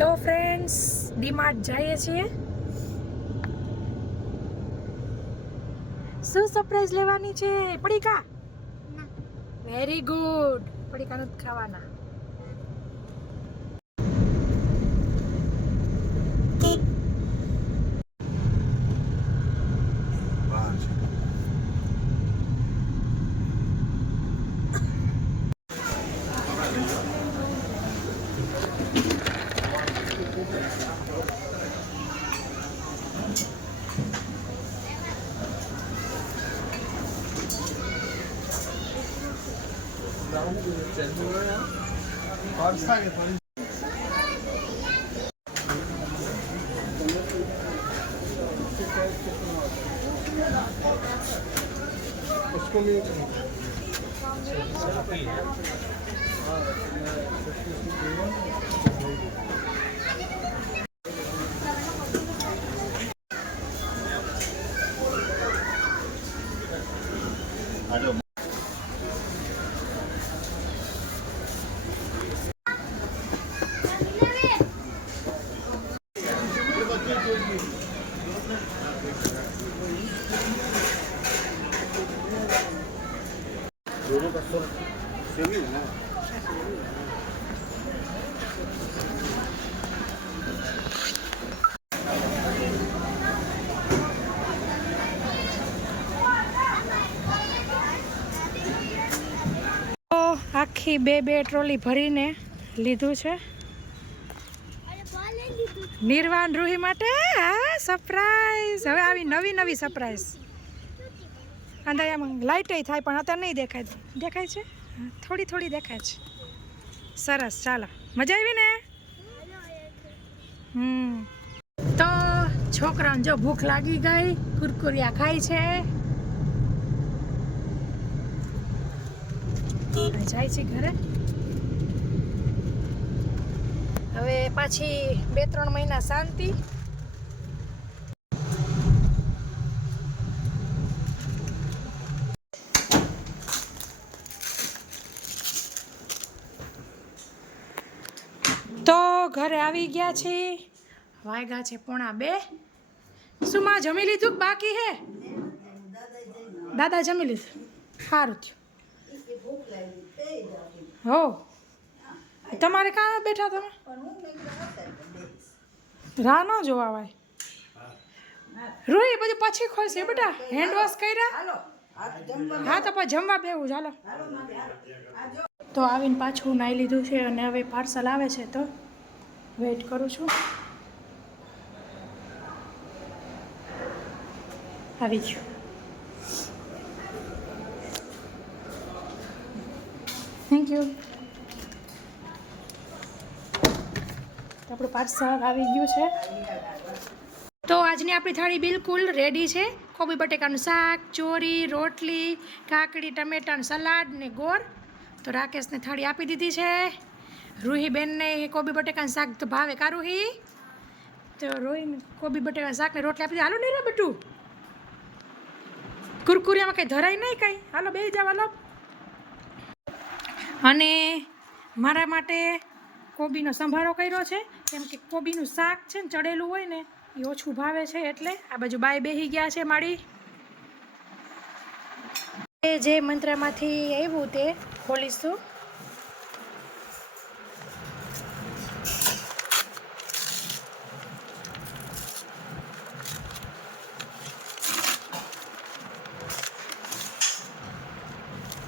તો ફ્રેન્ડ્સ ડીમાર્ટ જઈએ છીએ. શું સરપ્રાઈઝ લેવાની છે? પડીકા. Very good. પડીકા નથી ખાવાના. उसको नहीं दोनों का सर सेम ही है ना. આખી બે ટ્રોલી ભરીને લીધું છે નિર્વાણ રૂહી માટે. હા, સરપ્રાઈઝ. હવે આવી નવી સરપ્રાઈઝ. અંદર એમ લાઇટ થાય પણ અત્યારે નહીં દેખાય. દેખાય છે? થોડી દેખાય છે. સરસ. ચાલો, મજા આવી ને? તો છોકરાને જો ભૂખ લાગી ગઈ, કુરકુરિયા ખાય છે. જાય છે ઘરે. હવે પાછી 2-3 મહિના શાંતિ. તો ઘરે આવી ગયા છે. વાગ્યા છે 1:45. શું માં જમી લીધું બાકી હે? દાદા જમી લીધું. સારું થયું. હો, તમારે કાં બેઠા તમે? રાહ ન જોવાય. રૂહી બધું પછી ખોલશે બેટા. હેન્ડ વોશ કર્યા? હા, તો પછી જમવા બેવું. ચાલો. તો આવીને પાછું નાઈ લીધું છે અને હવે પાર્સલ આવે છે તો વેઇટ કરું છું. આવી ગયું. Thank you. આપણું પાર્સલ આવી ગયું છે. તો આજની આપણી થાળી બિલકુલ રેડી છે. કોબી બટેકાનું શાક, ચોરી, રોટલી, કાકડી, ટમેટાનું સલાડ ને ગોળ. તો રાકેશને થાળી આપી દીધી છે. રૂહીબેનને કોબી બટેકાનું શાક તો ભાવે. કા રૂહી? તો રોહીને કોબી બટેકાનું શાક ને રોટલી આપી દીધી. હાલો નહીં રે બટું. કુરકુરિયામાં કંઈ ધરાય નહીં કંઈ. હાલો બેસી જાવ. હાલો. અને મારા માટે કોબીનો સંભારો કર્યો છે, કેમ કે કોબીનું શાક છે ને ચડેલું હોય ને એ ઓછું ભાવે છે. એટલે આ બાજુ બાય બેસી ગયા છે મારી. જે મંત્રમાંથી આવ્યું તે ખોલીશું.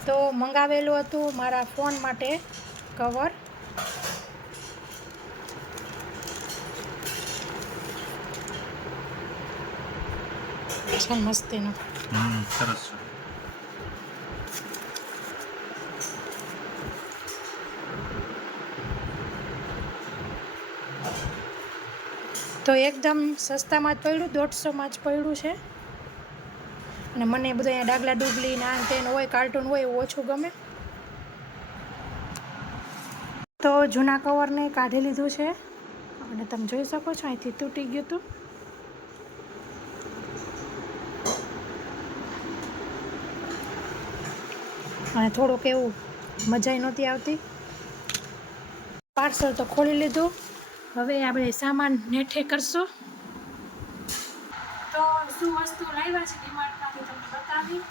તો મંગાવેલું હતું મારા ફોન માટે કવર. છે મસ્તીનું. સરસ છે. તો એકદમ સસ્તામાં જ પડ્યું. 150માં જ પડ્યું છે. અને મને બધું અહીંયા ડાગલા ડુગલી નાન તેન હોય, કાર્ટૂન હોય એવું ઓછું ગમે. તો જૂના કવરને કાઢી લીધું છે અને તમે જોઈ શકો છો અહીંથી તૂટી ગયું હતું. અને થોડુંક એવું મજા નહોતી આવતી. પાર્સલ તો ખોલી લીધું હવે આપણે સામાન નેઠે કરશું. તો શું વસ્તુ લાવ્યા છે ડીમાર્ટમાંથી તમને બતાવી.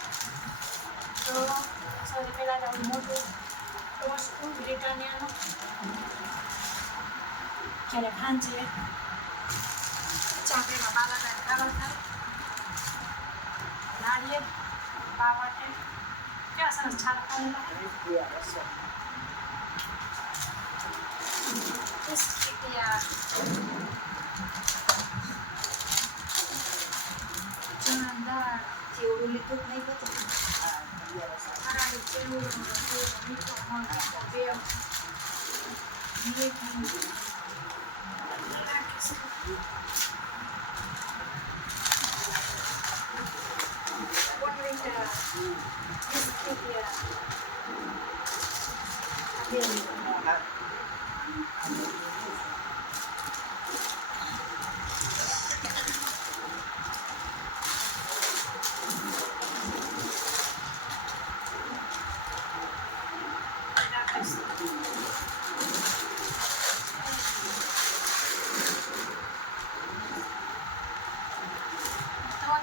તો સૌથી પહેલાં તો આપણું મોટું વસ્તુ બ્રિટાનિયાનું જ્યારે સાંજે ચાકરીમાં બાલાના ખાવા થાય નાળિયેર બા માટે કેવા સરસ છાલા ખાવેલા બિસ્કિટિયા ચણા દાળ જેવડું લીધું નહીં બધું મારા જેવું મીઠો મોટો બે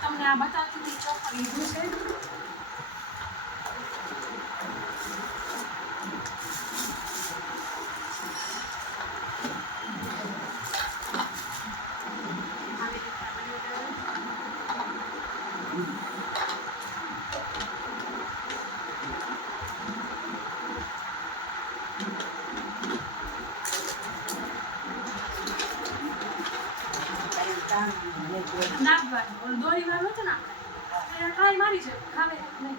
તમને આ બતાવતી હતી ચોખા લીધું છે. નાખવાનું ઓલું દોરી વાળું હતું ને આપણે ટ્રાય મારી છે ખાવે નહીં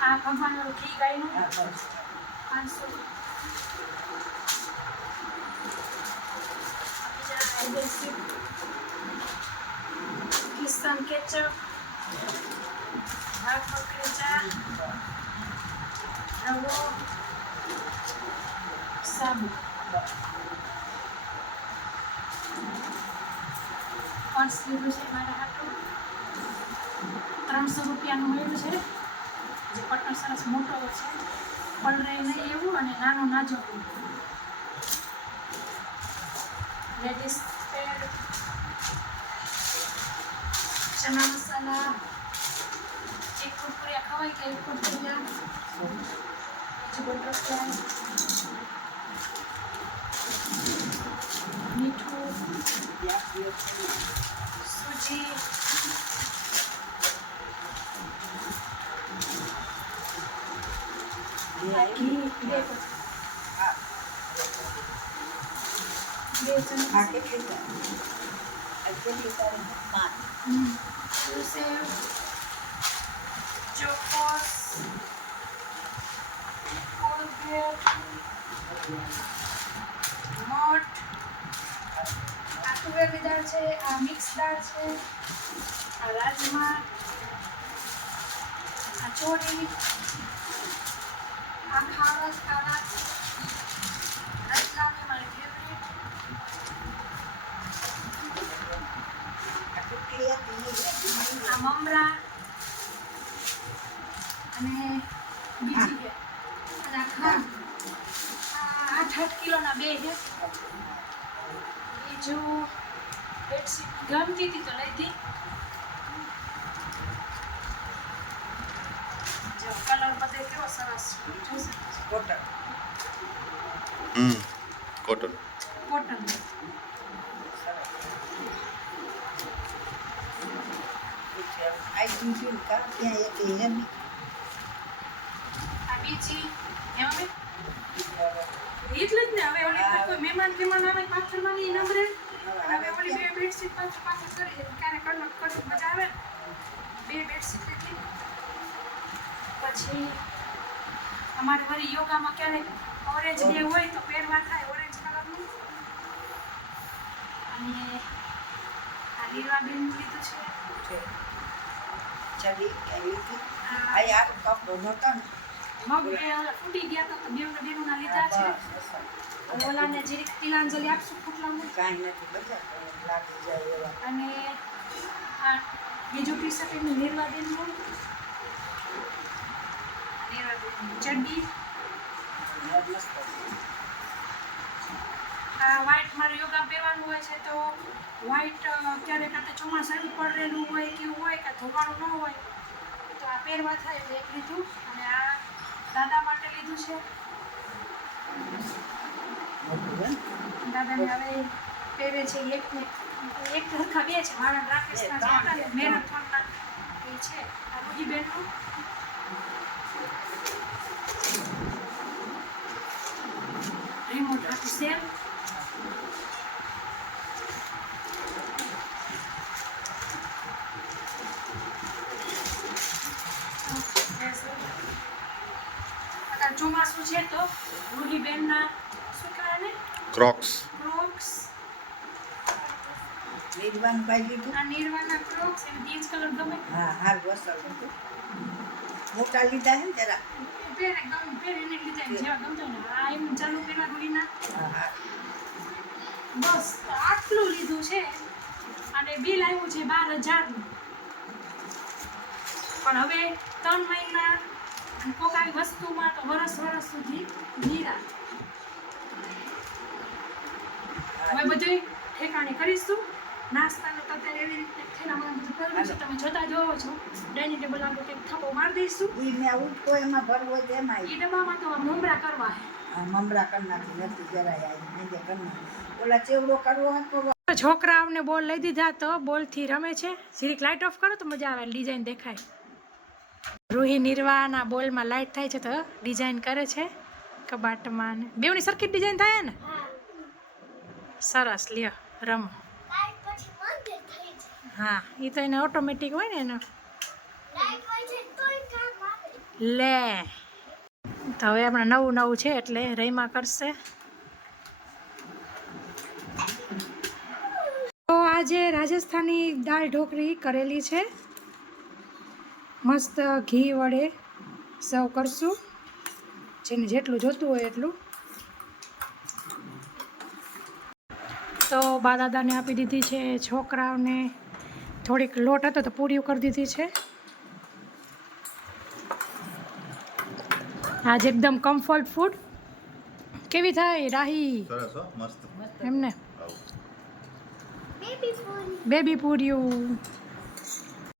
આ ભગવાન ઘી ગાયનું 500 કિસ્તાન કેચઅપ ભાગ પકડે ચા રવો સાબુ પર્સ લીધું છે મારા હાટું 300 રૂપિયાનું મળ્યું છે જે પટ્ટો સરસ મોટો છે પલરે નહીં એવું અને નાનો નાજો લેડીઝ પેડ ચણા મસાલા એક કુરકુરિયા ખવાય કે એક કુરકુરિયા બીજું બટરફ્લાય મીઠું સૂજી ઘી બે સેવ ચોકોસ કોલગેટ મઠ આ તુવેરની દાળ છે આ મિક્સ દાળ છે આ રાજમા આ ચોરી આ ખારસ રતલામી મારી ફેવરેટ આ મમરા અને બીજી બે અને આ ખાંડ આ 8 કિલોના બે છે બીજું બેડશીટ ગમતી હતી તો લઈ જો કલર બધે કેવો સરસ જોશે કોટન કોટન કોટન આ બીજી એમાં એટલે જ ને હવે ઓલી કોઈ મહેમાન આવે પાછળમાંની નંબરે હવે ઓલી બે બેડશીટ પાછળ કરી દે ક્યારે કલર કશું મજા આવે બે બેડશીટ લીધી પછી અમારે વળી યોગામાં ક્યારેક ઓરેન્જ ડે હોય તો પહેરવા થાય ઓરેન્જ કલરનું અને આ લીલા બેનનું લીધું છે ચલી આ યાર કપ નહોતો ને મગ બે ફૂટી ગયા તો બેનના લીધા છે ઓલાને જીરીક તિલાંજલિ આપશું ફૂટલાનું કાંઈ નથી બધા લાગી જાય એવા અને આ બીજું ટી શર્ટ એમનું નિર્વાદેનનું ચડ્ડી. આ વ્હાઈટ મારે યોગા પહેરવાનું હોય છે તો વ્હાઈટ ક્યારેક આપણે ચોમાસાનું પડેલું હોય કે એવું હોય કે ધોવાળું ન હોય તો આ પહેરવા થાય એટલે એક લીધું. અને આ દાદા માટે લીધું છે. દાદાને હવે પહેરે છે એક હરખા બે છે મારા રાકેશના જે હતા ને મેરેથોનના એ છે. આ રૂહીબેનનું રિમોટ રાખી સેલ. ચોમાસું છે તો રૂહીબેનના શું કહેવાય ને ક્રોક્સ. ક્રોક્સ. નિર્વાણ પાઈ દીધું. આ નિર્વાના ક્રોક્સ એને બીજ કલર ગમે. હા હાર વસલ મોટા લીધા હે ને જરા. પહેરે એને લીધા જેવા ગમતો ને આ એમ ચાલુ પેલા રૂહીના. હા હા બસ આટલું લીધું છે અને બિલ આવ્યું છે 12,000નું. પણ હવે 3 મહિના અને કોક આવી વસ્તુમાં તો વરસ સુધી નિરા. હવે બધું ઠેકાણે કરીશું. નાસ્તાનું તો અત્યારે એવી રીતે થેલામાં બધું કરવું છે. તમે જોતા જોવો છો ડાઇનિંગ ટેબલ આપણે કંઈક થપ્પો મારી દઈશું. ઈ મેં ઉઠકો એમાં ભરવો હોય તો એમાં એ ડબ્બામાં તો મમરા કરવા આ મમરા કરી નાખી નથી જરાય આવી મેં કરી નાખી. ઓલા ચેવડો કરવો હોય તો છોકરાઓને બોલ લઈ દીધા તો બોલથી રમે છે. જીરીક લાઇટ ઓફ કરો તો મજા આવે, ડિઝાઇન દેખાય. રૂહી નિર્વાના બોલમાં લાઇટ થાય છે તો ડિઝાઇન કરે છે કબાટમાં. ને બેવની સરખી ડિઝાઇન થાય ને. સરસ લ્યો રમો. હા એ તો એને ઓટોમેટિક હોય ને એનો. લે તો હવે આપણે નવું છે એટલે રહીમાં કરશે. તો આજે રાજસ્થાની દાળ ઢોકળી કરેલી છે. મસ્ત ઘી વડે સર્વ કરશું જેને જેટલું જોતું હોય એટલું. તો બા દાદાને આપી દીધી છે. છોકરાઓને થોડીક લોટ હતો તો પૂરીઓ કરી દીધી છે. આજે એકદમ કમ્ફર્ટ ફૂડ. કેવી થાય રાહી? સરસ હો, મસ્ત. એમને બેબી પૂરીઓ.